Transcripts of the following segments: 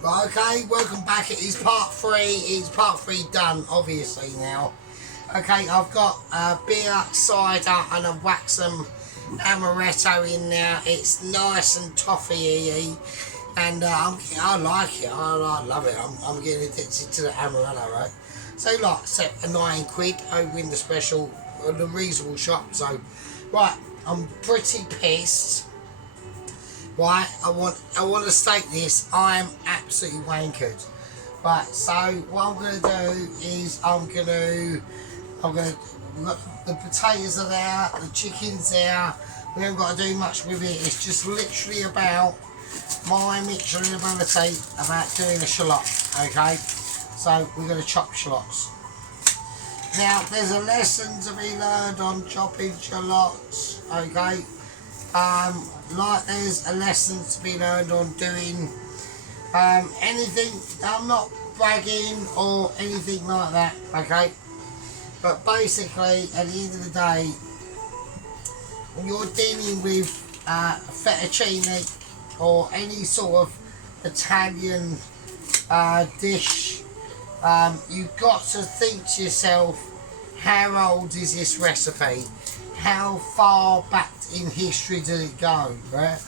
Right, okay, welcome back. It is part 3. It's part 3 done, obviously, now. Okay, I've got beer, cider, and I've whacked some amaretto in there. It's nice and toffee-y, and I like it. I love it. I'm getting addicted to the amaretto, right? So, like, set a £9 over in the special, the reasonable shop. So, right, I'm pretty pissed. Right, I want to state this. I am absolutely wankered. Right, so what I'm gonna do is the potatoes are there, the chicken's there. We haven't got to do much with it. It's just literally about my mixing ability about doing a shallot. Okay, so we're gonna chop shallots. Now there's a lesson to be learned on chopping shallots. Okay. Like there's a lesson to be learned on doing anything. I'm not bragging or anything like that, okay? But basically, at the end of the day, when you're dealing with fettuccine or any sort of Italian dish, you've got to think to yourself, how old is this recipe? How far back in history did it go, right?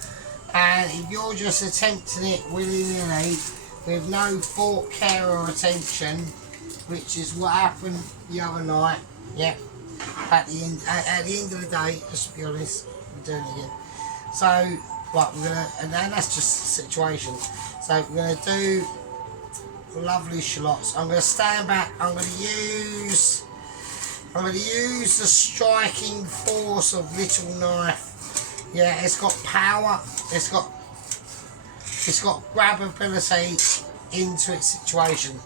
And if you're just attempting it willy-nilly with no thought, care or attention, which is what happened the other night, yeah, at the end of the day, let's be honest, we're doing it again. So, right, we're gonna, and then that's just the situation. So we're gonna do lovely shallots. I'm gonna stand back, I'm gonna use the striking force of little knife. Yeah, it's got power. It's got grab ability into its situation.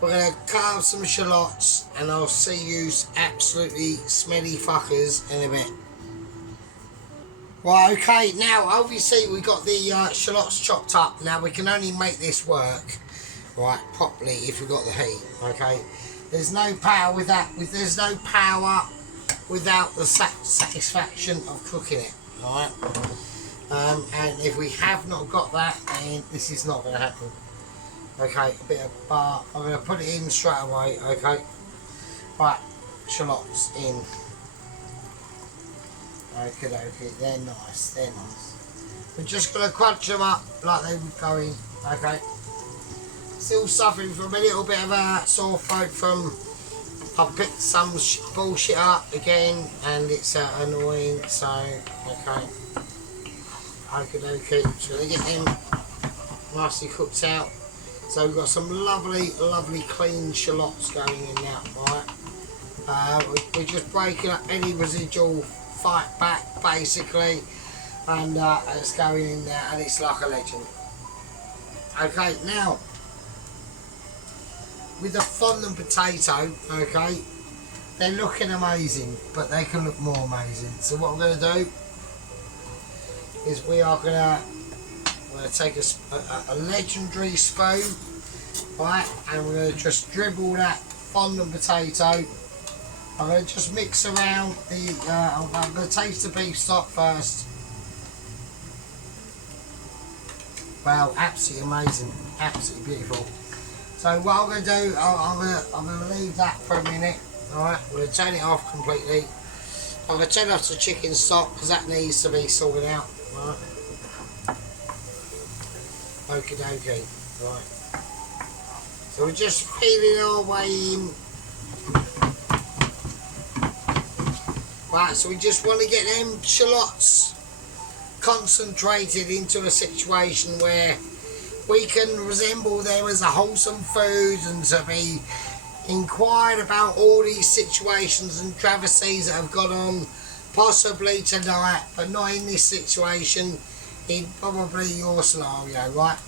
We're gonna carve some shallots, and I'll see you absolutely smelly fuckers in a bit. Right, okay. Now, obviously, we got the shallots chopped up. Now we can only make this work, right, properly if we've got the heat. Okay. There's no power with that. There's no power without the satisfaction of cooking it. Alright? And if we have not got that, then this is not going to happen. Okay, a bit of bar. I'm going to put it in straight away. Okay? Right, shallots in. Okay, they're nice. They're nice. We're just going to crunch them up like they would go in. Okay? Still suffering from a little bit of a sore throat from I've picked some bullshit up again, and it's annoying. So okay, so they get them nicely cooked out. So we've got some lovely clean shallots going in now, right? We're just breaking up any residual fight back basically, and it's going in there, and it's like a legend. Okay, now with the fondant potato, okay, they're looking amazing, but they can look more amazing. So what we're going to do is we're going to take a legendary spoon, right, and we're going to just dribble that fondant potato. I'm going to just mix around the, I'm going to taste the beef stock first. Wow, absolutely amazing, absolutely beautiful. So what I'm going to do, I'm going to leave that for a minute. Alright, I'm going to turn it off completely. I'm going to turn off the chicken stock because that needs to be sorted out. Right. Okie dokie. Right. So we're just feeling our way in. Right, so we just want to get them shallots concentrated into a situation where we can resemble them as a wholesome food, and to be inquired about all these situations and travesties that have gone on possibly tonight, but not in this situation, in probably your scenario, right?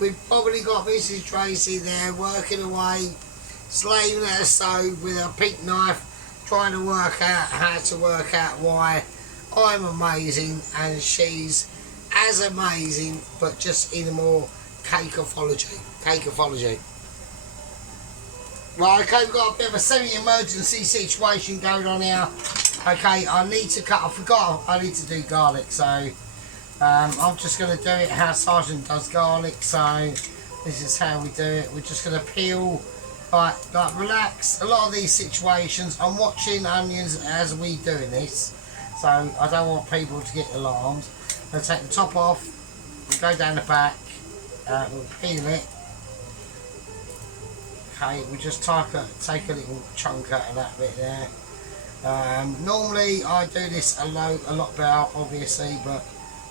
We've probably got Mrs. Tracy there working away, slaving at a stove with a pink knife, trying to work out how to work out why I'm amazing and she's as amazing, but just in a more cakeophology. Right, okay, we've got a bit of a semi-emergency situation going on here. Okay, I need to cut, I forgot I need to do garlic, so I'm just going to do it how Sergeant does garlic. So This is how we do it. We're just going to peel, like relax. A lot of these situations, I'm watching onions as we doing this, so I don't want people to get alarmed. I'll take the top off, we go down the back, we'll peel it. Okay, we just take a little chunk out of that bit there. Normally I do this a lot better, obviously, but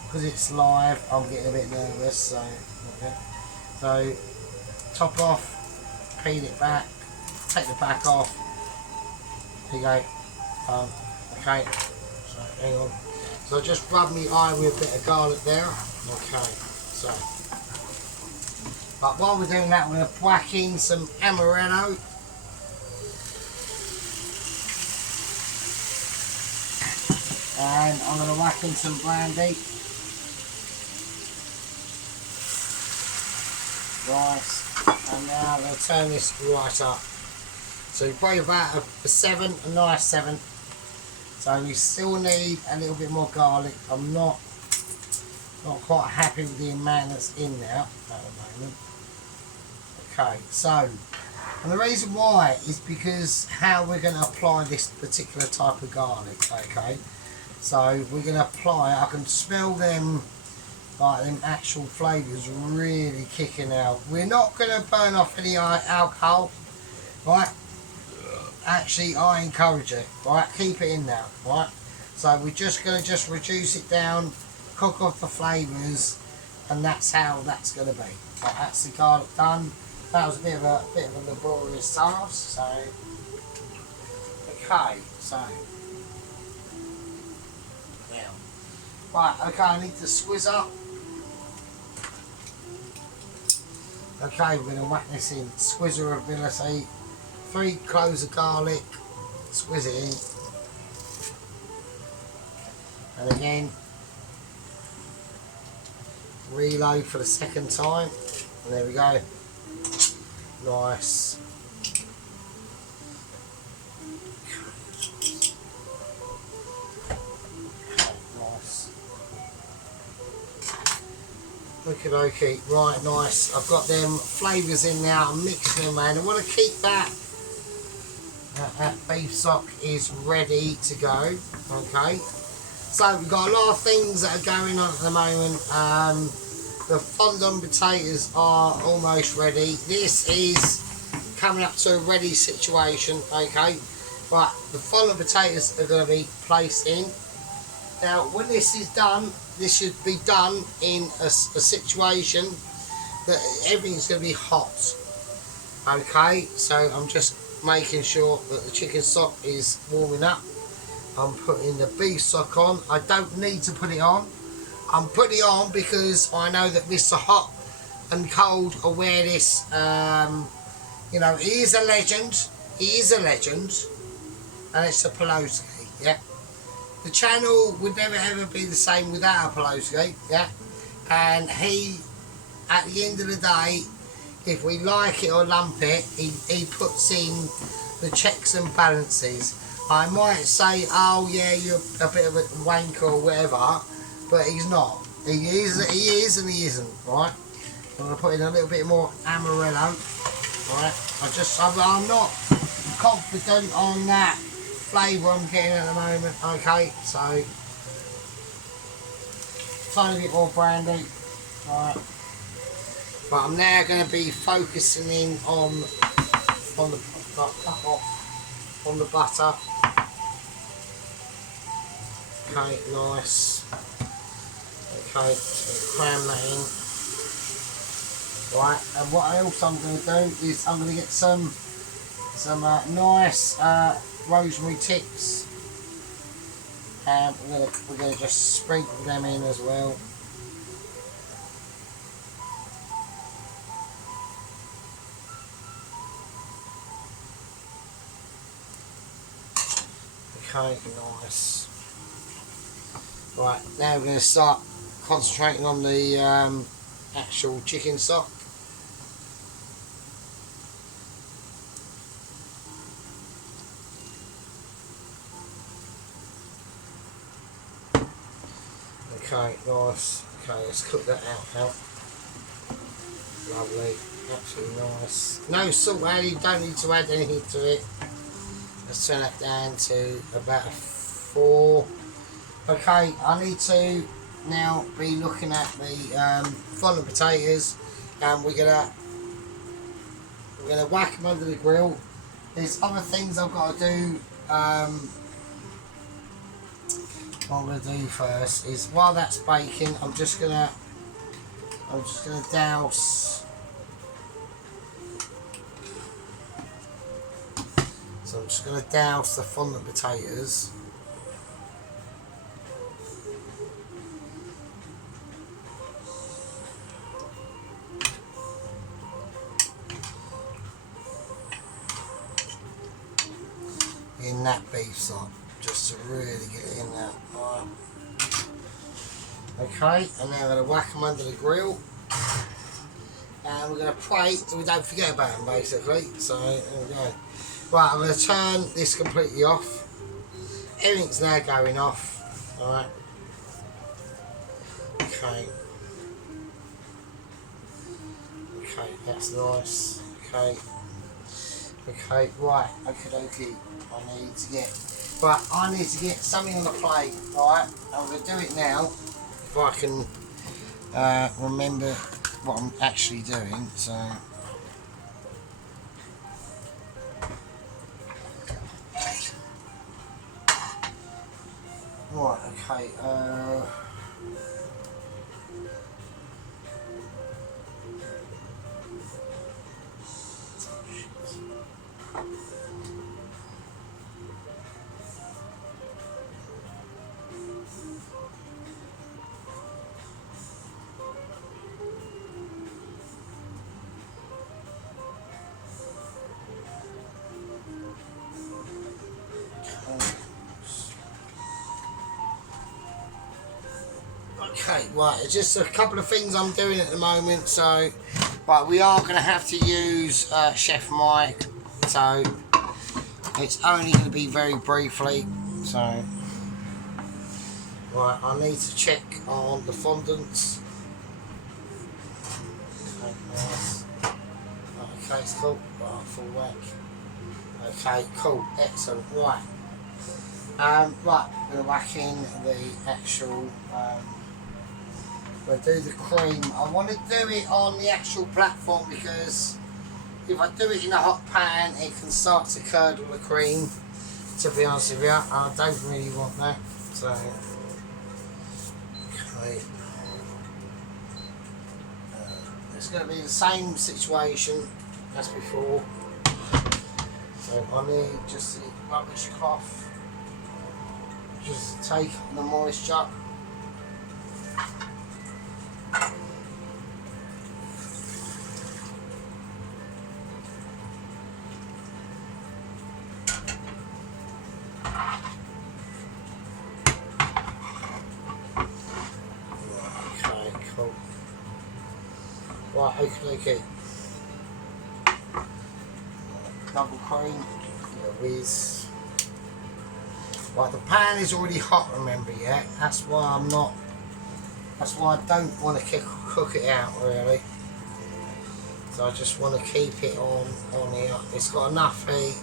because it's live, I'm getting a bit nervous. So, okay. So top off, peel it back, take the back off. There you go. Okay. So hang on. So just rub my eye with a bit of garlic there. Okay. So, but while we're doing that, we're going to whack in some amaretto. And I'm going to whack in some brandy. Nice. And now I'm going to turn this right up. So probably about a 7, a nice 7. So we still need a little bit more garlic. I'm not quite happy with the amount that's in there at the moment. Okay, so, and the reason why is because how we're going to apply this particular type of garlic, okay? So we're going to apply, I can smell them, like them actual flavours really kicking out. We're not going to burn off any alcohol, right? Actually, I encourage it, right? Keep it in there, right? So we're just going to reduce it down, cook off the flavours, and that's how that's going to be. Right, that's the garlic done. That was a bit of a laborious task. So, okay, so now, right, okay, I need the squizzer. Okay, we're going to whack this in. Squizzer ability. 3 cloves of garlic, squeeze it in, and again reload for the second time, and there we go. Nice. Nice. Okie dokie. Right, nice. I've got them flavours in now. I'm mixing them, man. I want to keep that. That beef stock is ready to go. Okay, so we've got a lot of things that are going on at the moment. The fondant potatoes are almost ready. This is coming up to a ready situation. Okay, but the fondant potatoes are going to be placed in. Now, when this is done, this should be done in a situation that everything's going to be hot. Okay, so I'm just making sure that the chicken stock is warming up. I'm putting the beef stock on. I don't need to put it on. I'm putting it on because I know that Mr. Hot and Cold Awareness, you know, he is a legend. He is a legend. And it's a Pelosi, yeah. The channel would never ever be the same without a Pelosi, yeah. And he, at the end of the day, if we like it or lump it, he puts in the checks and balances. I might say, oh yeah, you're a bit of a wanker or whatever, but he's not. He is and he isn't, right? I'm going to put in a little bit more amaretto, right? I'm not confident on that flavour I'm getting at the moment, okay? So, tiny bit more brandy, right? But I'm now going to be focusing in on the butter. Okay, nice. Okay, so cram that in. Right, and what else I'm going to do is I'm going to get some nice rosemary tips, and we're going to just sprinkle them in as well. Okay, nice. Right, now we're going to start concentrating on the actual chicken stock. Okay, nice. Okay, let's cook that out now. lovely, absolutely nice. No salt added, you don't need to add anything to it. Let's turn that down to about a 4. Okay, I need to now be looking at the fondant potatoes, and we're gonna whack them under the grill. There's other things I've got to do. What I'm gonna do first is, while that's baking, I'm just gonna douse. So I'm just gonna douse the fondant potatoes. In that beef stock, just to really get it in there. Right. Okay, and now I'm going to whack them under the grill, and we're going to pray that we don't forget about them, basically. So there we go. Right, I'm going to turn this completely off. Everything's now going off. Alright. Okay. Okay, that's nice. Okay. Okay, right, okay. I need to get something on the plate, right? I'm going to do it now, if I can remember what I'm actually doing, so... Right, okay, okay, right, it's just a couple of things I'm doing at the moment, so, right, we are going to have to use Chef Mike, so it's only going to be very briefly, so, right, I need to check on the fondants. Okay, nice. Okay, it's cool, right, full whack. Okay, cool, excellent, right. Right, we're going to whack in the actual, we'll do the cream. I want to do it on the actual platform, because if I do it in a hot pan, it can start to curdle the cream, to be honest with you. I don't really want that, so, okay. It's going to be the same situation as before. So I need just the rubbish cloth, just to take the moisture. Okay, cool. Right, okay. Double cream, whiz. Right, the pan is already hot, remember, yeah? That's why I don't want to cook it out, really. So I just want to keep it on here. It's got enough heat.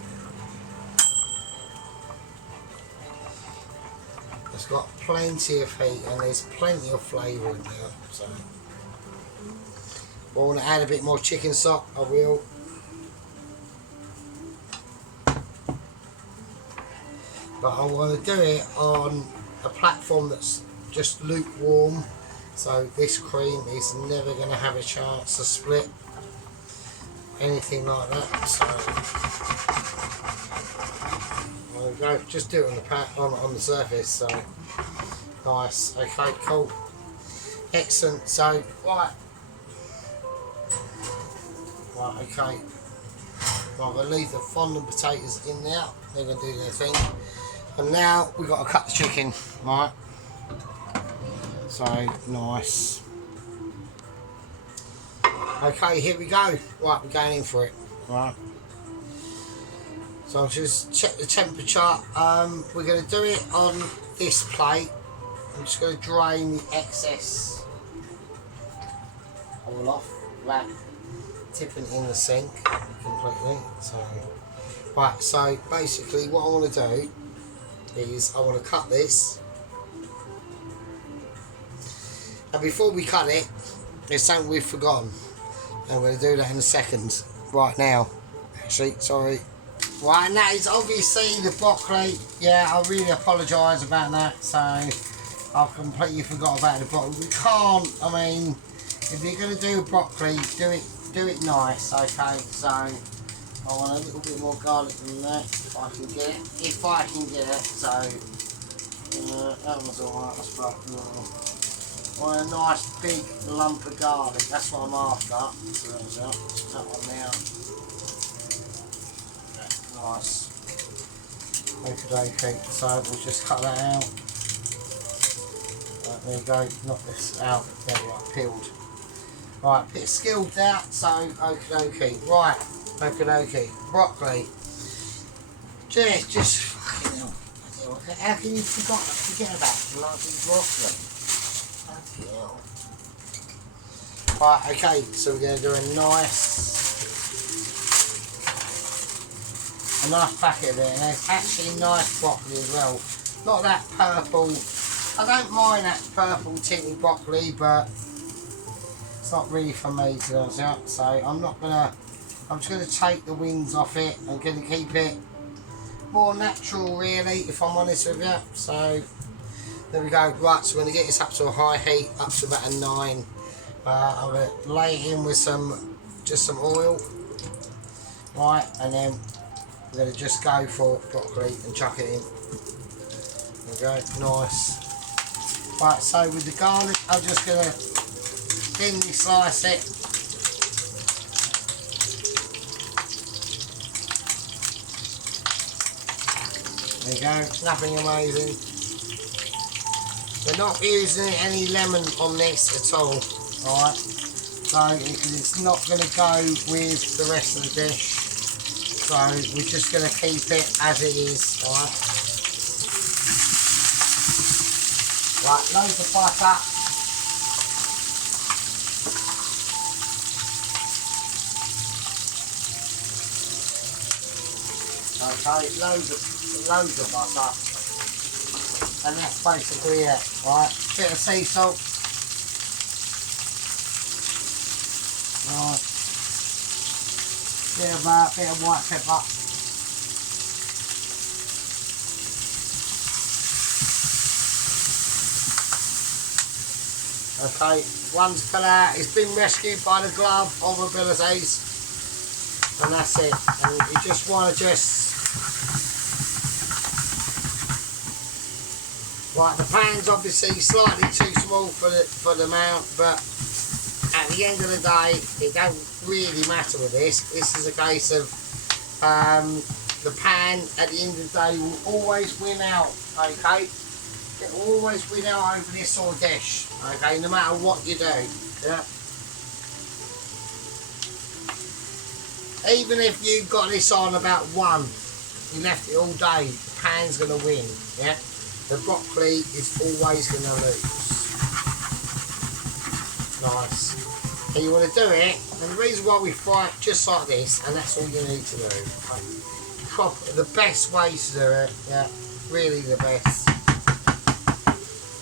It's got plenty of heat, and there's plenty of flavour in there, so. If I want to add a bit more chicken stock, I will. But I want to do it on a platform that's just lukewarm, so this cream is never going to have a chance to split, anything like that. So there we go. Just do it on the on the surface. So nice. Okay, cool, excellent. So right, okay. Right, we'll leave the fondant potatoes in there. They're going to do their thing. And now we've got to cut the chicken, right? So, nice. Okay, here we go. Right, we're going in for it, right? So I'll just check the temperature. We're going to do it on this plate. I'm just going to drain the excess all off. Right. tipping it in the sink completely. So, right, so basically what I want to do is I want to cut this. And before we cut it, there's something we've forgotten. And we're going to do that in a second. Right now. Actually, sorry. Right, and that is obviously the broccoli. Yeah, I really apologise about that. So, I've completely forgot about the broccoli. We can't, I mean, if you're going to do broccoli, do it nice, okay? So, I want a little bit more garlic than that, if I can get it. If I can get it, so, that was alright, that's broccoli. I want a nice big lump of garlic, that's what I'm after. So there's that one now. Yeah, nice. Okay, so we'll just cut that out. Right, there you go, knock this out. There we are, peeled. Right, a bit skilled out, so okay. Right, okay. Broccoli. Just fucking hell. How can you forget about bloody broccoli? Right, okay, so we're going to do a nice packet of it, and it's actually nice broccoli as well. Not that purple, I don't mind that purple tinted broccoli, but it's not really for me to be honest. So I'm just going to take the wings off it. I'm going to keep it more natural really, if I'm honest with you. So there we go. Right, so we're going to get this up to a high heat, up to about a 9. I'm going to lay it in with just some oil. Right, and then we're going to just go for broccoli and chuck it in. There we go, nice. Right, so with the garlic, I'm just going to thinly slice it. There you go, nothing amazing. We're not using any lemon on this at all, alright? So it's not going to go with the rest of the dish. So we're just going to keep it as it is, alright? Right, loads of butter. Okay, loads of butter, and that's basically it, right? Bit of sea salt, right? Bit of white pepper, okay. One's fell out. It's been rescued by the glove of abilities, and that's it. And you just want to right, the pan's obviously slightly too small for the amount, but at the end of the day, it don't really matter with this. This is a case of the pan at the end of the day will always win out, okay? It will always win out over this sort of dish, okay? No matter what you do, yeah? Even if you've got this on about 1, you left it all day, the pan's going to win, yeah? The broccoli is always going to lose. Nice. And you want to do it, and the reason why we fry it just like this, and that's all you need to do. Right? The best way to do it, yeah, really the best.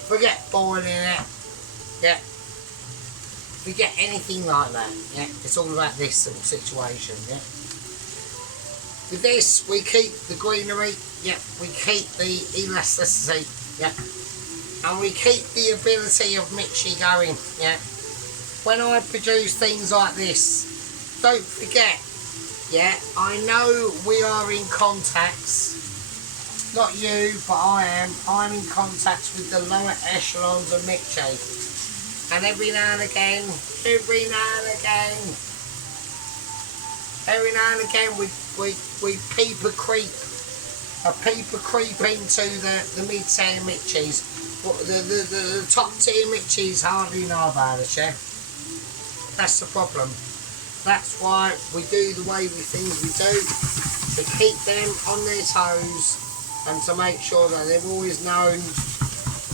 Forget boiling it, yeah. Forget anything like that, yeah. It's all about this little situation, yeah. With this, we keep the greenery, yeah, we keep the elasticity, yeah, and we keep the ability of mixing going, yeah. When I produce things like this, don't forget, yeah, I know we are in contacts, not you, but I'm in contacts with the lower echelons of mixing, and every now and again, we people creep into the mid-tier Mitchies. The top tier Mitchies hardly know about it, chef. That's the problem. That's why we do the way things we do, to keep them on their toes and to make sure that they've always known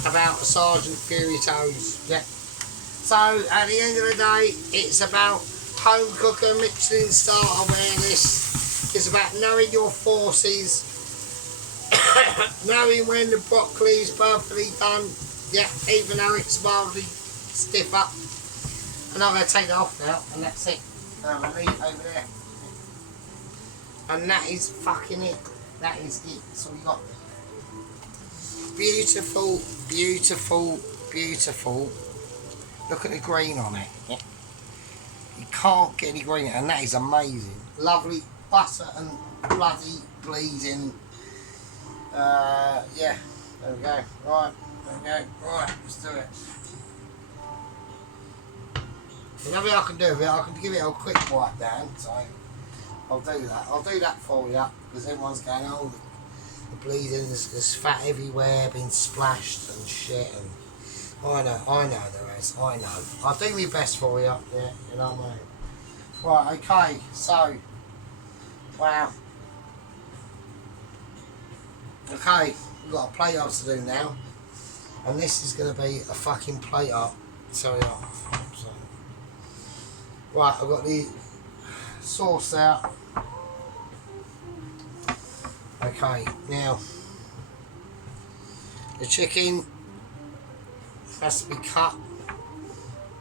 about the Sergeant Fury toes. Yeah. So at the end of the day, it's about home cooker, Michelin star awareness. It's about knowing your forces, knowing when the broccoli is perfectly done. Yeah, even though it's mildly stiff up. And I'm going to take that off now, and that's it. I'm going to leave it over there. And that is fucking it. That is it. That's all we got. Beautiful, beautiful, beautiful. Look at the green on it. Yeah. You can't get any green, and that is amazing. Lovely butter and bloody bleeding. Yeah, there we go. Right, there we go. Right, let's do it. There's nothing I can do with it. I can give it a quick wipe down, so I'll do that. I'll do that for you, because everyone's going, oh, the bleeding, there's fat everywhere, being splashed and shit, and I know there is, I know. I'll do my best for you, yeah, you know what I mean? Right, okay, so, wow. Okay, we've got a plate up to do now, and this is going to be a fucking plate up, tell you. So, right, I've got the sauce out. Okay, now the chicken has to be cut.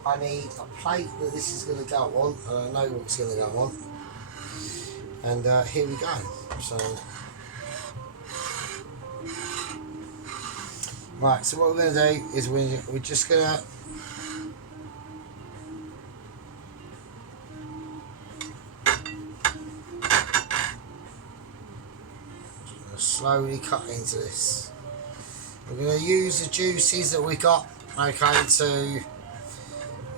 I need a plate that this is going to go on, and I know what it's going to go on. And here we go. So, right. So what we're going to do is we're just going to slowly cut into this. We're going to use the juices that we got, okay, to,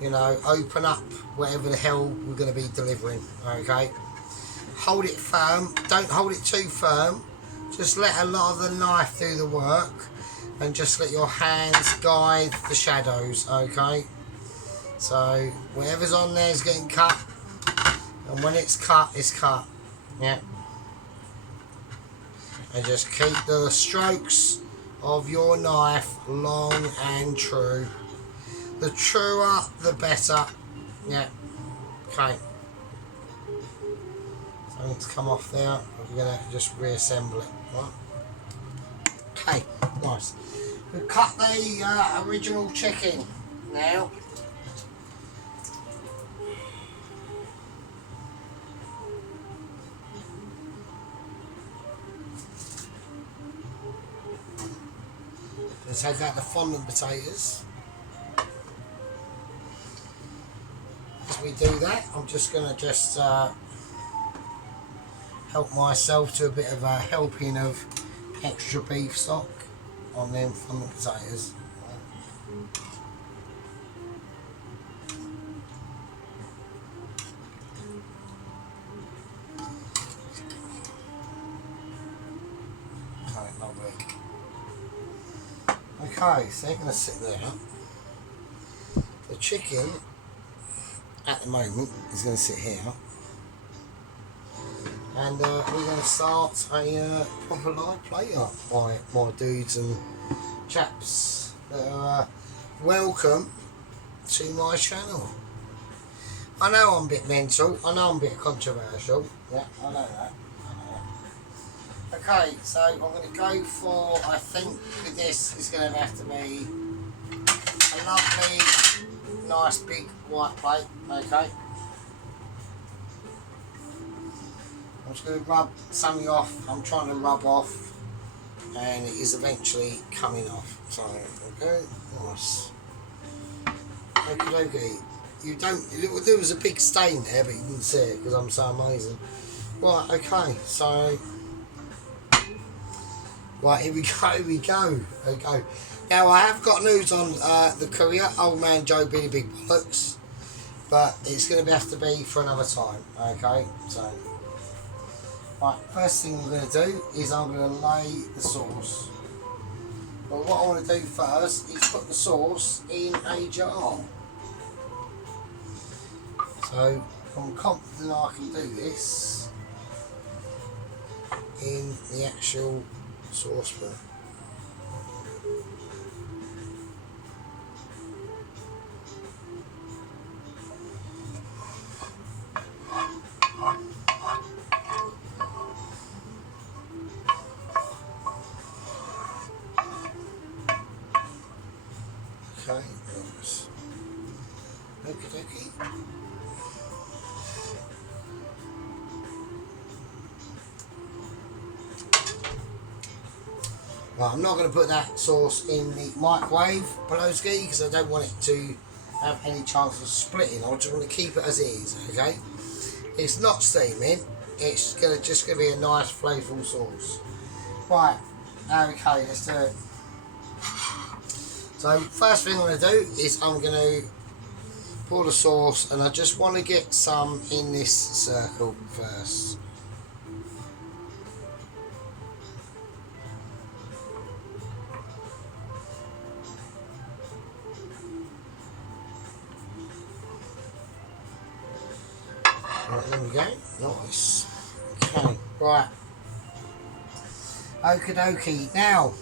you know, open up whatever the hell we're going to be delivering, okay. Hold it firm, don't hold it too firm, just let a lot of the knife do the work, and just let your hands guide the shadows, okay. So whatever's on there is getting cut, and when it's cut, it's cut, yeah. And just keep the strokes of your knife long and true. The truer, the better. Yeah. Okay. Something's come off there. We're going to just reassemble it. Right. Okay. Nice. We've cut the original chicken now. Let's take out the fondant potatoes. As we do that, I'm just going to help myself to a bit of a helping of extra beef stock on them fondant potatoes. Okay, lovely. Okay, so they're going to sit there. The chicken, at the moment, is going to sit here. And we're going to start a proper live plate up, my dudes and chaps that are welcome to my channel. I know I'm a bit mental, I know I'm a bit controversial, yeah, I know that. Okay, so I'm going to go for, I think with this is going to have to be a lovely, nice big white plate, okay. I'm just going to rub something off, I'm trying to rub off, and it is eventually coming off. So, okay, nice. Okay, you don't, there was a big stain there, but you didn't see it because I'm so amazing. Right, okay, so, right, here we go. Okay. Now, I have got news on the courier, Old Man Joe Billy Big Bollocks, but it's going to have to be for another time, okay, so. Right, first thing I'm going to do is I'm going to lay the sauce. But what I want to do first is put the sauce in a jar. So I'm confident I can do this in the actual saucepan. Okay, nice. Okie dokie. Right, I'm not going to put that sauce in the microwave, Poloski, because I don't want it to have any chance of splitting. I just want to keep it as it is, okay? It's not steaming, it's just going to be a nice flavourful sauce. Right, okay, let's do it. So, first thing I'm going to do is I'm going to pour the sauce, and I just want to get some in this circle first. Right, there we go. Nice. Okay, right. Okie dokie. Now,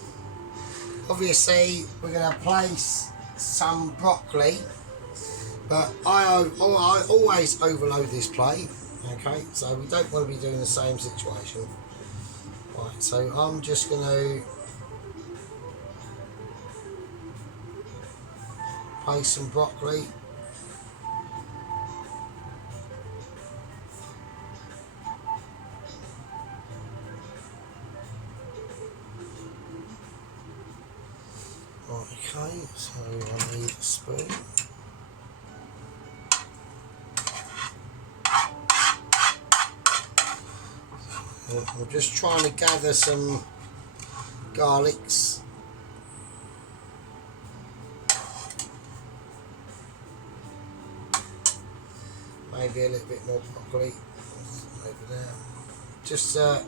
obviously, we're going to place some broccoli, but I always overload this plate. Okay, so we don't want to be doing the same situation. Right, so I'm just going to place some broccoli. Okay, so I need a spoon. I'm just trying to gather some garlics. Maybe a little bit more broccoli over there. Just okay.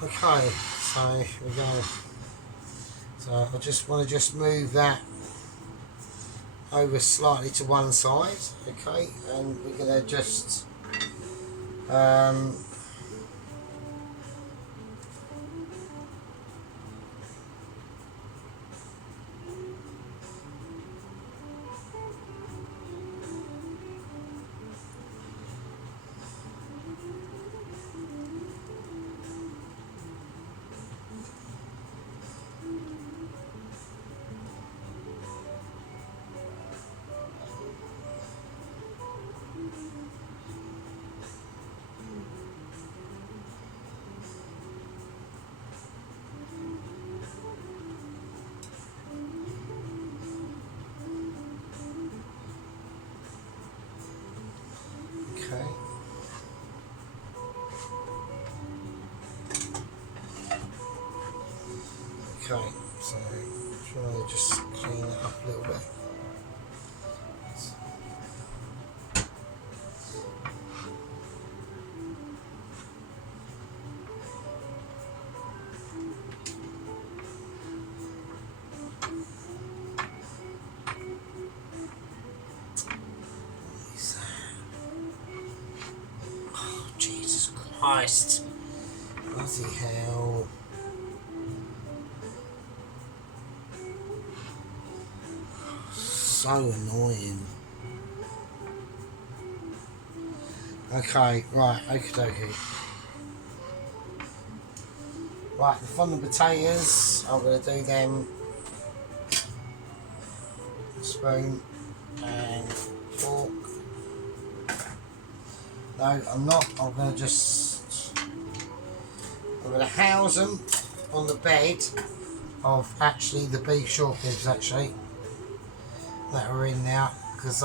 Okay, so here we go. So I just want to move that over slightly to one side, okay, and we're going to just okay. Okay, so try to just clean it up a little bit. Oh, Jesus Christ. Bloody hell. So annoying. Okay, right, okie dokie. Right, the fondant potatoes, I'm going to do them spoon and fork. No, I'm not. I'm going to house them on the bed of actually the beef short ribs actually that are in there, because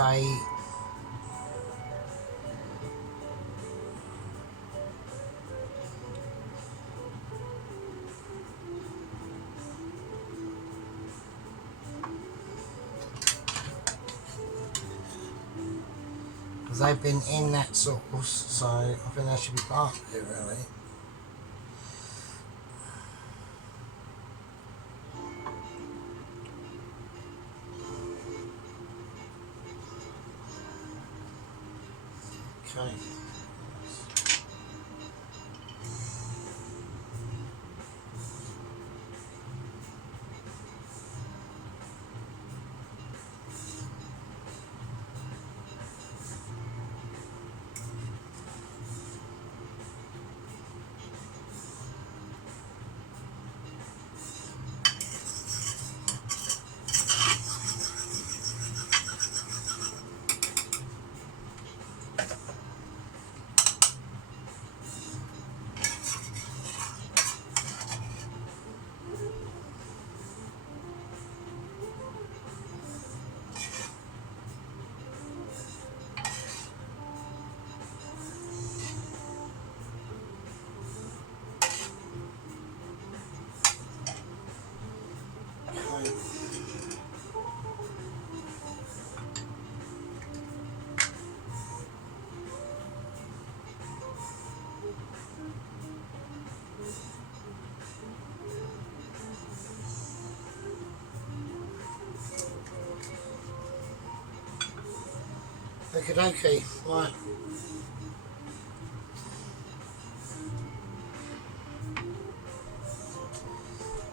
they've been in that sauce, so I think they should be part of it really. Okay. Okie dokie, right.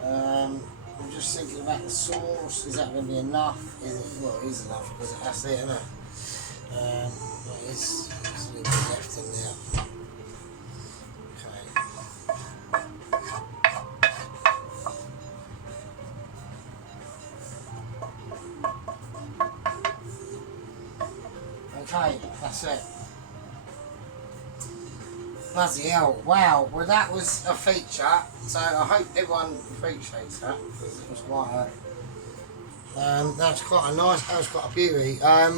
I'm just thinking about the sauce. Is that going to be enough? Is it? Well, it is enough because that's it, isn't it? There's a little bit left in there. Okay, that's it. Bloody hell, wow, well that was a feature, so I hope everyone appreciates that, because it was quite a, that was quite a nice, that was quite a beauty. I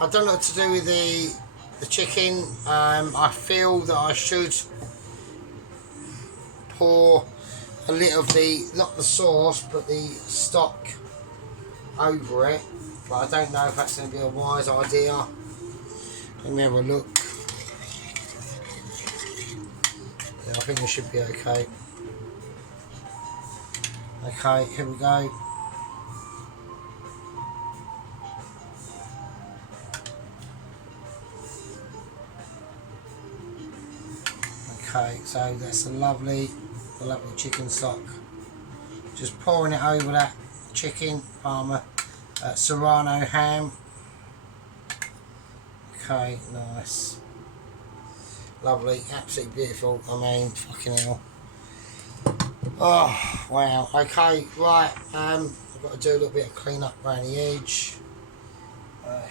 don't know what to do with the chicken. I feel that I should pour a little of the, not the sauce, but the stock over it, but I don't know if that's going to be a wise idea. Let me have a look. Yeah, I think it should be okay. Okay, here we go. Okay, so that's a lovely chicken stock. Just pouring it over that chicken, Parma, Serrano ham. Okay, nice. Lovely, absolutely beautiful. I mean, fucking hell. Oh, wow. Okay, right. I've got to do a little bit of clean up around the edge.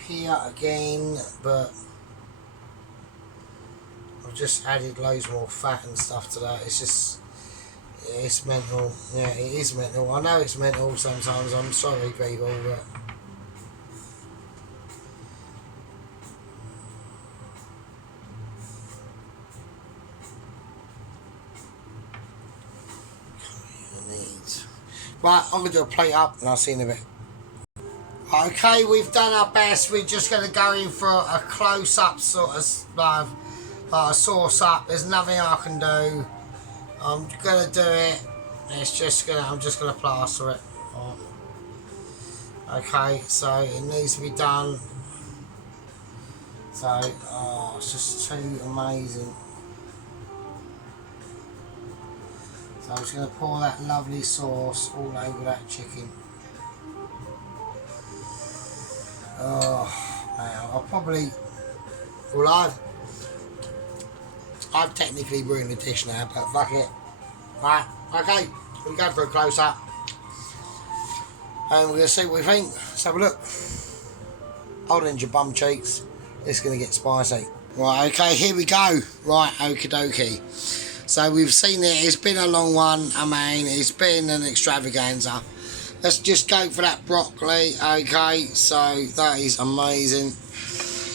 Here again, but I've just added loads more fat and stuff to that. It's just, yeah, it's mental. Yeah, it is mental. I know it's mental sometimes. I'm sorry, people, but right, I'm going to do a plate up and I'll see you in a bit. Okay, we've done our best. We're just going to go in for a close-up sort of like a sauce up. There's nothing I can do. I'm going to do it. It's just going to, I'm just going to plaster it. Okay, so it needs to be done. So, oh, it's just too amazing. So I'm just going to pour that lovely sauce all over that chicken. Oh, man, I'll probably, well, I've technically ruined the dish now, but fuck it. Right, okay, we'll go for a close up. And we're going to see what we think. Let's have a look. Hold on your bum cheeks. It's going to get spicy. Right, okay, here we go. Right, okie dokie. So we've seen it, it's been a long one, I mean, it's been an extravaganza. Let's just go for that broccoli, okay, so that is amazing.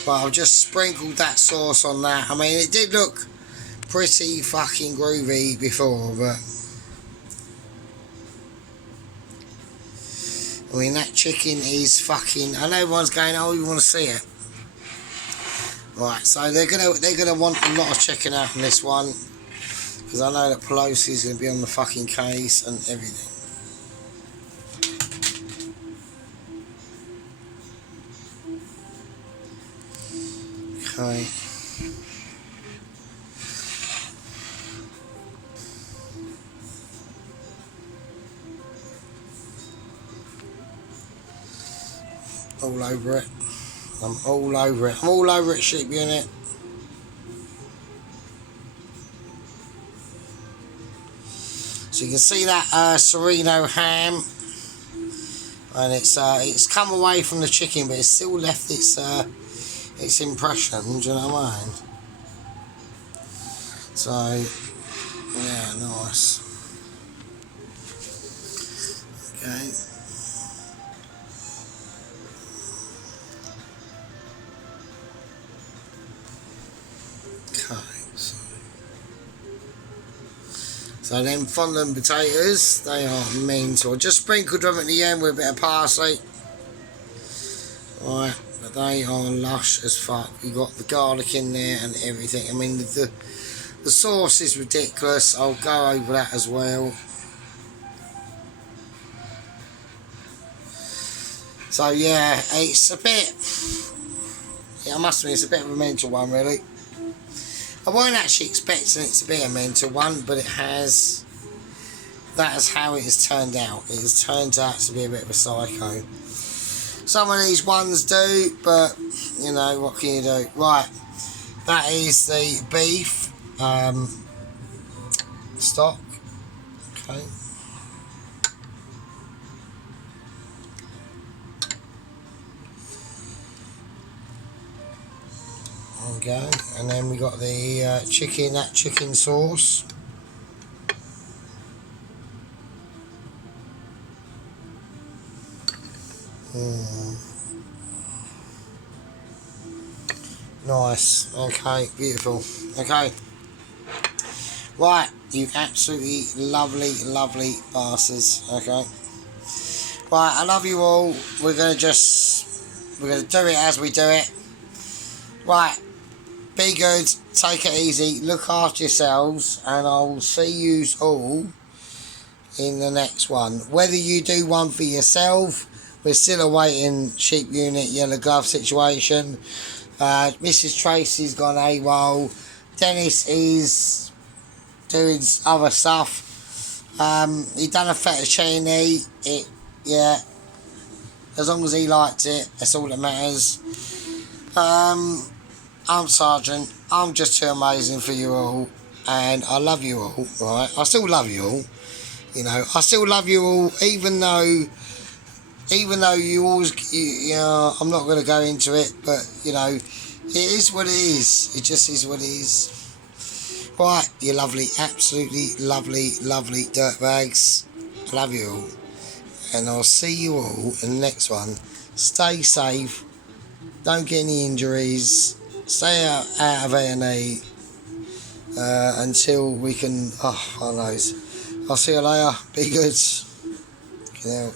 But I've just sprinkled that sauce on that. I mean, it did look pretty fucking groovy before, but I mean, that chicken is fucking, I know everyone's going, oh, you want to see it. Right, so they're gonna want a lot of chicken out in this one. Because I know that Pelosi's going to be on the fucking case and everything. Okay. All over it. I'm all over it. I'm all over it, sheep unit. So you can see that Serrano ham, and it's come away from the chicken, but it's still left its impression. Do you know what I mean? So yeah, nice. Okay. So then fondant potatoes, they are mean. So I just sprinkled them at the end with a bit of parsley. Right, but they are lush as fuck. You got the garlic in there and everything. I mean, the sauce is ridiculous. I'll go over that as well. So yeah, it's a Yeah, I must admit, it's a bit of a mental one, really. I weren't actually expecting it to be a mental one, but it has. That is how it has turned out. It has turned out to be a bit of a psycho. Some of these ones do, but you know, what can you do? Right, that is the beef stock. Okay. Okay, and then we got the chicken, that chicken sauce. Nice. Okay, beautiful. Okay. Right, you absolutely lovely bastards. Okay. Right, I love you all. We're gonna do it as we do it. Right, be good, take it easy, look after yourselves, and I'll see you all in the next one. Whether you do one for yourself, we're still awaiting sheep unit yellow glove situation. Mrs. Tracy's gone AWOL. Dennis is doing other stuff. He done a fettuccine. Yeah, as long as he liked it, that's all that matters. I'm Sergeant. I'm just too amazing for you all, and I love you all. Right, I still love you all. You know, I still love you all, even though you always, you know, I'm not going to go into it, but you know, it is what it is. It just is what it is. Right, you lovely, absolutely lovely dirtbags. I love you all, and I'll see you all in the next one. Stay safe. Don't get any injuries. Stay out of A&E until we can. Oh, I knows. I'll see you later. Be good. Get out.